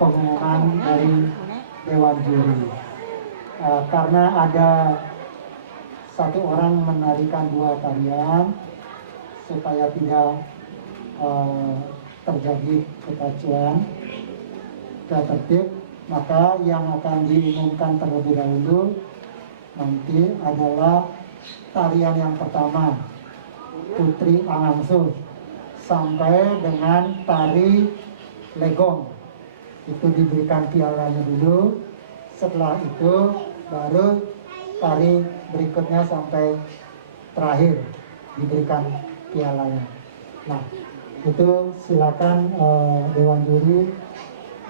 pengumuman dari Dewan Juri. Karena ada satu orang menarikan dua tarian supaya tidak terjadi kekacauan, tidak tertib, maka yang akan diumumkan terlebih dahulu nanti adalah tarian yang pertama, Putri Angangsuh, sampai dengan tari Legong. Itu diberikan pialanya dulu, setelah itu baru tari berikutnya sampai terakhir diberikan pialanya. Nah, itu silakan Dewan Juri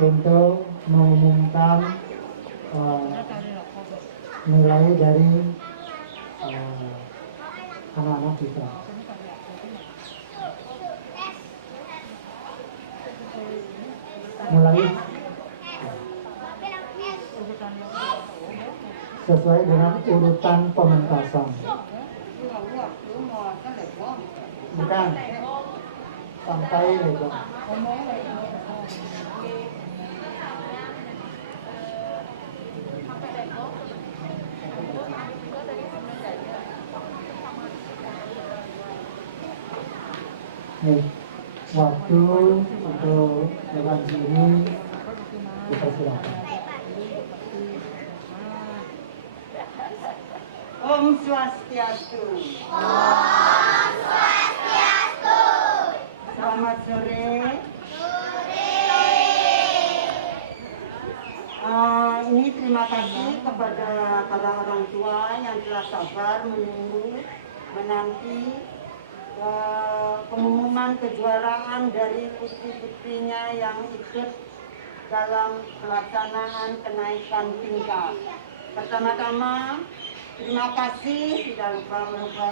untuk mengumumkan nilai dari anak-anak kita. Mulai sesuai dengan urutan pementasan. Bukan sampai Legong. Waktu untuk Dewan Juri dipersilakan. Om Swastiastu. Om Swastiastu. Selamat sore. Ini terima kasih kepada para orang tua yang telah sabar menunggu, menanti pengumuman kejuaraan dari putri-putrinya yang ikut dalam pelaksanaan kenaikan tingkat. Pertama-tama, terima kasih, tidak lupa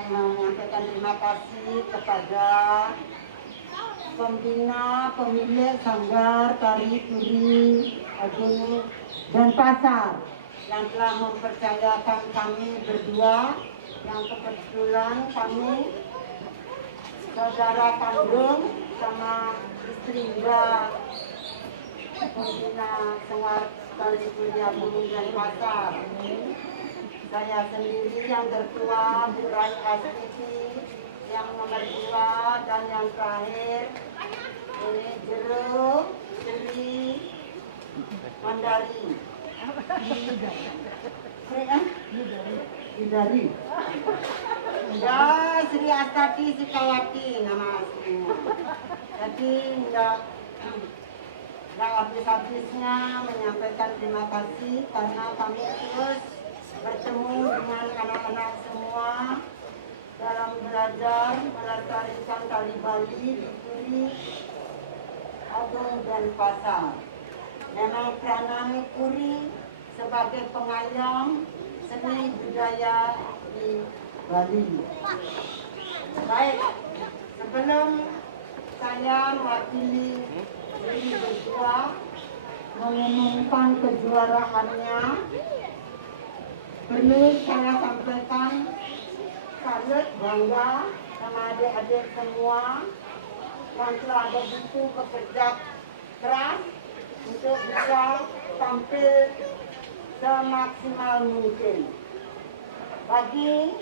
menyampaikan terima kasih kepada pembina, pemilik Sanggar Tari Turi Agung dan Pasar yang telah mempercayakan kami berdua, yang kebetulan kami saudara kandung sama istri Mbak pembina Sanggar Tari Turi Agung dan Pasar. Saya sendiri yang tertua, Bu Rai Astuti, yang nomor 2, dan yang terakhir ini Jeruk Sri Mandari Hidari ya Sri Astati Sikawati nama aslinya. Jadi enggak habis-habisnya menyampaikan terima kasih karena kami terus bertemu dengan anak-anak semua dalam belajar melestarikan tari Bali di Turi Agung dan Pasar. Memang Pranami Kuri sebagai pengayom seni budaya di Bali. Baik, sebelum saya mewakili diri berdua mengumumkan kejuaraannya, perlu saya sampaikan salut bangga sama adik-adik semua yang telah begitu bekerja keras untuk bisa tampil semaksimal mungkin. Bagi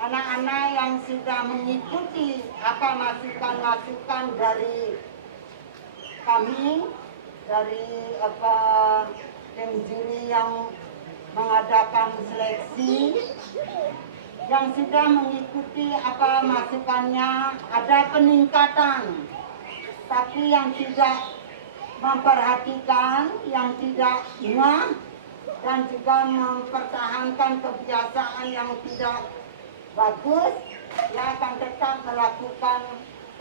anak-anak yang sudah mengikuti apa masukan-masukan dari kami, dari tim juri yang mengadakan seleksi, yang sudah mengikuti apa masukannya, ada peningkatan, tapi yang tidak memperhatikan, yang tidak ngeh, dan juga mempertahankan kebiasaan yang tidak bagus, dia akan tetap melakukan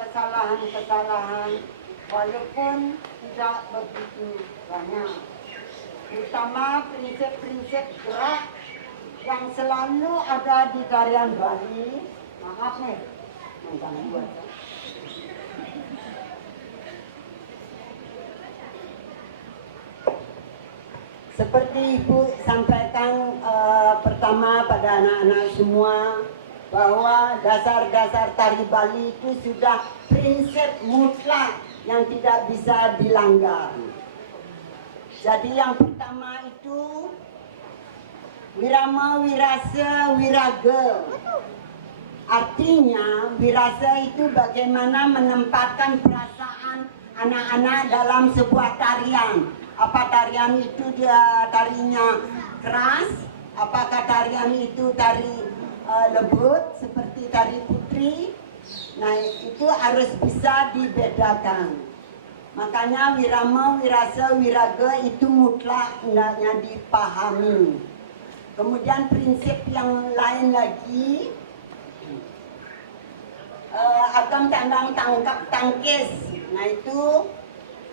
kesalahan-kesalahan walaupun tidak begitu banyak. Terutama prinsip-prinsip gerak yang selalu ada di tarian Bali. Maaf nih, jangan buat. Seperti Ibu sampaikan pertama pada anak-anak semua, bahwa dasar-dasar tari Bali itu sudah prinsip mutlak yang tidak bisa dilanggar. Jadi yang pertama itu wirama, wirasa, wiraga. Artinya wirasa itu bagaimana menempatkan perasaan anak-anak dalam sebuah tarian. Apa tarian itu dia tarinya keras, apakah tarian itu tari lembut seperti tari putri. Nah itu harus bisa dibedakan. Makanya wirama, wirasa, wiraga itu mutlak hendaknya dipahami. Kemudian prinsip yang lain lagi, agam tandang tangkap tangkis. Nah itu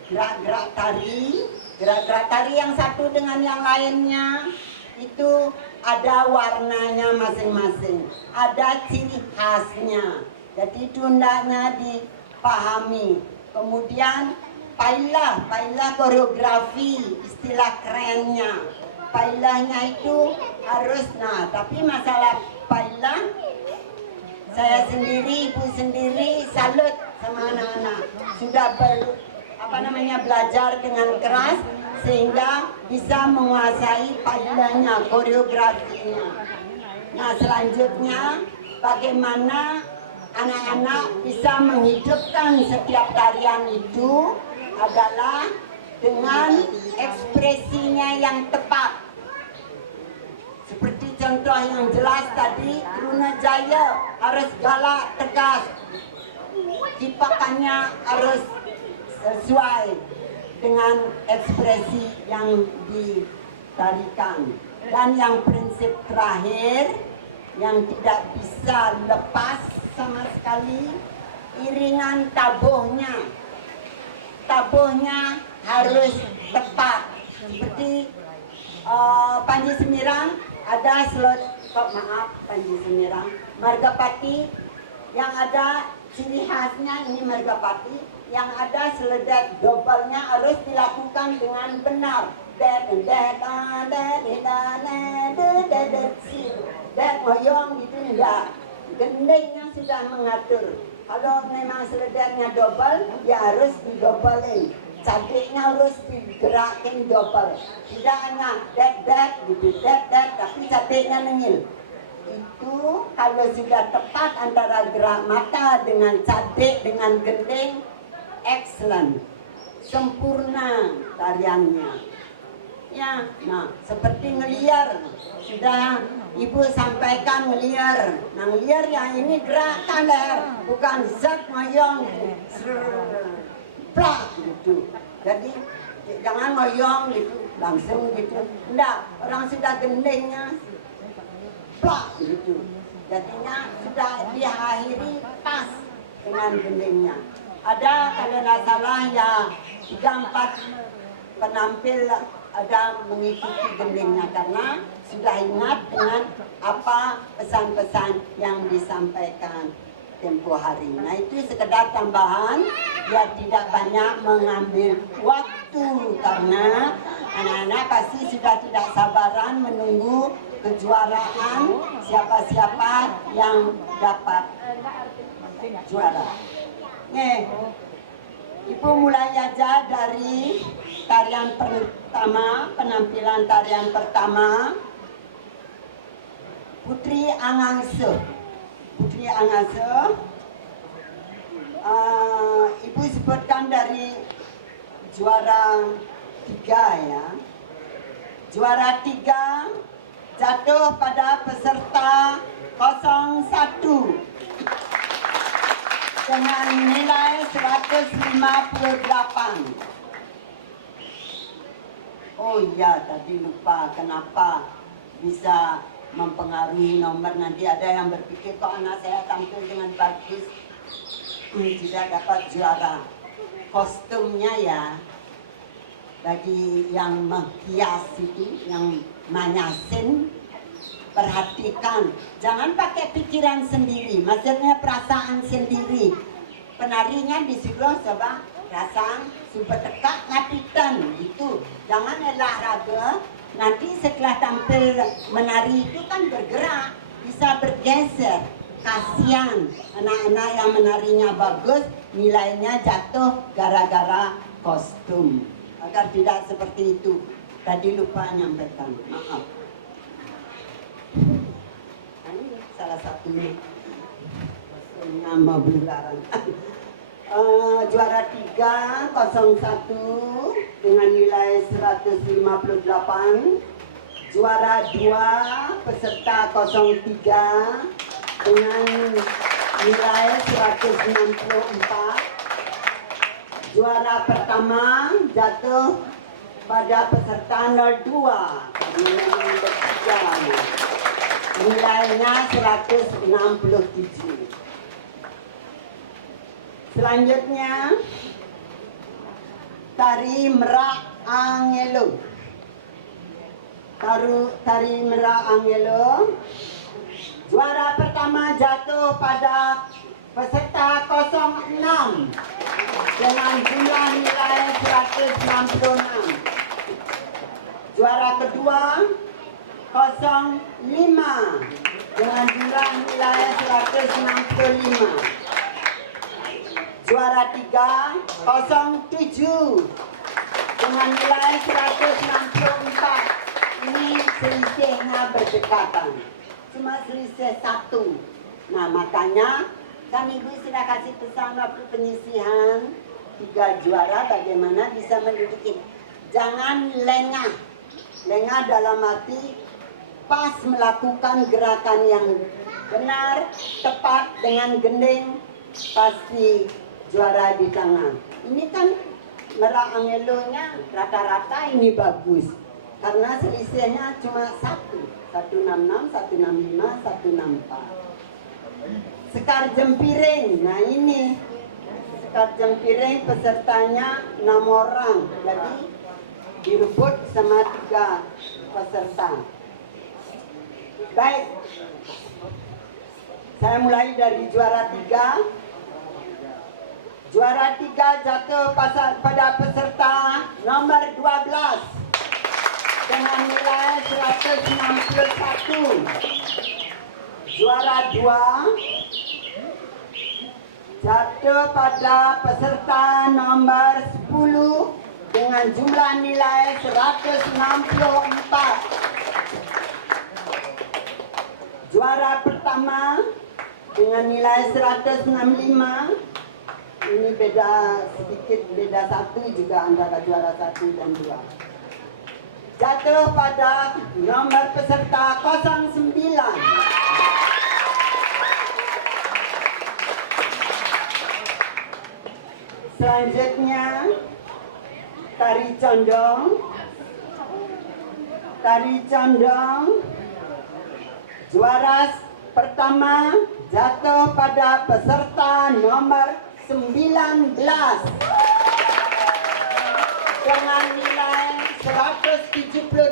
gerak-gerak tari yang satu dengan yang lainnya itu ada warnanya masing-masing, ada ciri khasnya. Jadi itu hendaknya dipahami. Kemudian pailah koreografi, istilah kerennya. Pailahnya itu harus, nah tapi masalah pailah saya sendiri, ibu sendiri salut sama anak-anak. Sudah belajar dengan keras sehingga bisa menguasai pailahnya, koreografinya. Nah selanjutnya bagaimana anak-anak bisa menghidupkan setiap tarian itu adalah dengan ekspresinya yang tepat. Seperti contoh yang jelas tadi, Trunajaya harus galak, tegas. Kipakannya harus sesuai dengan ekspresi yang ditarikan. Dan yang prinsip terakhir yang tidak bisa lepas sama sekali, iringan tabuhnya. Tabuhnya harus tepat. Seperti Panji Semirang ada Panji Semirang, Margapati yang ada ciri khasnya ini Margapati, yang ada seledat dobelnya harus dilakukan dengan benar. Moyong gitu enggak. Gendengnya sudah mengatur. Kalau memang seledatnya dobel, ya harus didobelin. Cadiknya harus digerakin dobel. Tidak hanya gitu, tapi cadiknya nengil. Itu kalau sudah tepat antara gerak mata dengan cadik dengan gending, excellent, sempurna tariannya. Ya, nah seperti ngeliar, sudah ibu sampaikan ngeliar. Nah ngeliar yang ini gerakan leher, bukan zat moyong, plak gitu. Jadi jangan moyong gitu, langsung gitu. Enggak, orang sudah gendengnya plak gitu. Jadinya sudah diakhiri pas dengan gendengnya. Ada kalau nggak salah ya 3-4 penampil ada mengikuti gendengnya karena sudah ingat dengan apa pesan-pesan yang disampaikan tempo hari. Nah itu sekedar tambahan, ya tidak banyak mengambil waktu karena anak-anak pasti sudah tidak sabaran menunggu kejuaraan siapa-siapa yang dapat juara. Nih, ibu mulai aja dari tarian pertama, penampilan tarian pertama, Putri Angangse. Putri Angangse, ibu sebutkan dari juara 3 ya. Juara 3 jatuh pada peserta 01 dengan nilai 158. Oh iya, tadi lupa kenapa bisa mempengaruhi nomor. Nanti ada yang berpikir kok anak saya tampil dengan bagus tidak dapat juara. Kostumnya ya, bagi yang menghias itu, yang manyasin, perhatikan, jangan pakai pikiran sendiri, maksudnya perasaan sendiri. Penarinya disuruh coba rasang, super tekak, ngapitan gitu. Jangan olahraga, nanti setelah tampil menari itu kan bergerak, bisa bergeser. Kasihan anak-anak yang menarinya bagus, nilainya jatuh gara-gara kostum. agar tidak seperti itu. Tadi lupa nyampaikan, maaf. Ini salah satunya nama bularan. Juara 301 dengan nilai 158. Juara 2 peserta 03 dengan nilai 164. Juara pertama jatuh pada peserta 02 nilainya 167. Selanjutnya tari merak angelo. Tari merak angelo. Juara pertama jatuh pada peserta 06 dengan jumlah nilai 166. Juara kedua 05 dengan jumlah nilai 165. Juara 3 07 dengan nilai 164. Ini selisihnya berdekatan, cuma selisih 1. Nah makanya kan ibu sudah kasih pesan waktu penyisihan 3 juara bagaimana bisa menduduki. Jangan lengah. Lengah dalam arti pas melakukan gerakan yang benar, tepat dengan gending, pasti juara di tangan. Ini kan merak angelonya rata-rata ini bagus karena selisihnya cuma 166, 165, 164. Sekar jempiring, nah ini sekar jempiring pesertanya 6 orang, jadi direbut sama 3 peserta. Baik, saya mulai dari juara 3. Juara 3 jatuh pada peserta nomor 12 dengan nilai 161. Juara 2 jatuh pada peserta nomor 10 dengan jumlah nilai 164. Juara pertama dengan nilai 165. Ini beda sedikit, beda 1 juga antara juara 1 dan 2. Jatuh pada nomor peserta 09. Selanjutnya tari condong. Tari condong. Juara pertama jatuh pada peserta nomor 19 dengan nilai 172,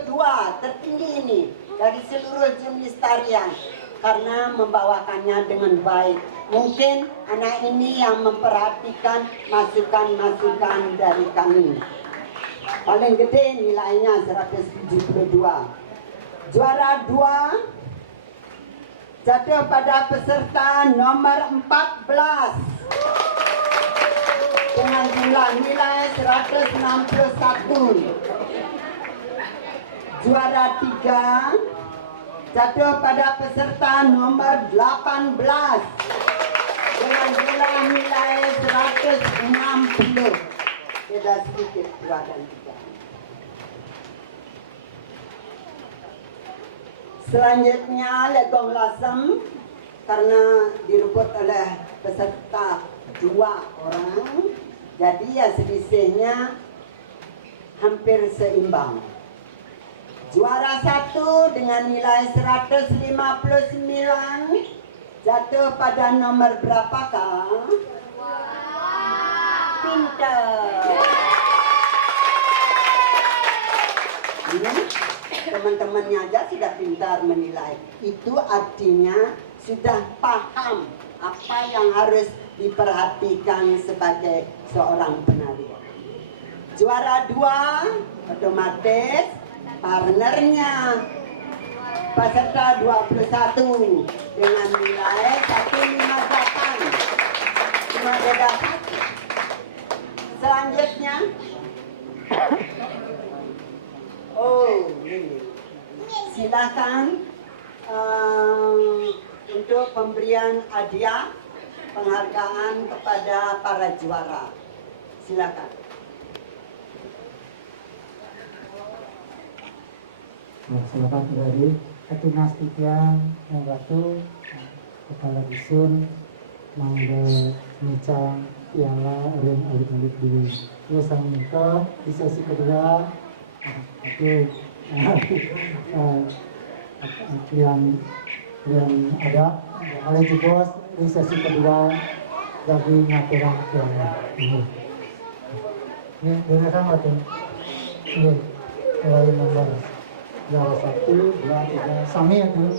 tertinggi ini dari seluruh jenis tarian karena membawakannya dengan baik. Mungkin anak ini yang memperhatikan masukan-masukan dari kami. Paling gede nilainya 172. Juara 2 jatuh pada peserta nomor 14 dengan jumlah nilai 161. Juara 3 jatuh pada peserta nomor 18 dengan jumlah nilai 160. Beda sedikit 2 dan 3. Selanjutnya legong lasem karena direbut oleh peserta 2 orang, jadi ya selisihnya hampir seimbang. Juara 1 dengan nilai 159 jatuh pada nomor berapakah? Pintar. Teman-temannya aja sudah pintar menilai. Itu artinya sudah paham apa yang harus diperhatikan sebagai seorang penari. Juara 2 otomatis partnernya peserta 21 dengan nilai 158. Cuma beda 1. Selanjutnya Oh, ini. Silakan untuk pemberian hadiah penghargaan kepada para juara. Silakan. Ya, silakan dari Ketunas Tikian yang Batu, Kepala Dusun, Mangga Micang, Piala, Ren Alik-Alik dulu. Terus Samika di sesi kedua, yang ada oleh Bos di sesi kedua bagi ngaturan piala. Ini dengarkan waktu ini mulai nomor juara 1, 2, 3 sami ya dulu.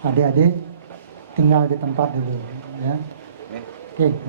Adik-adik tinggal di tempat dulu ya. Oke.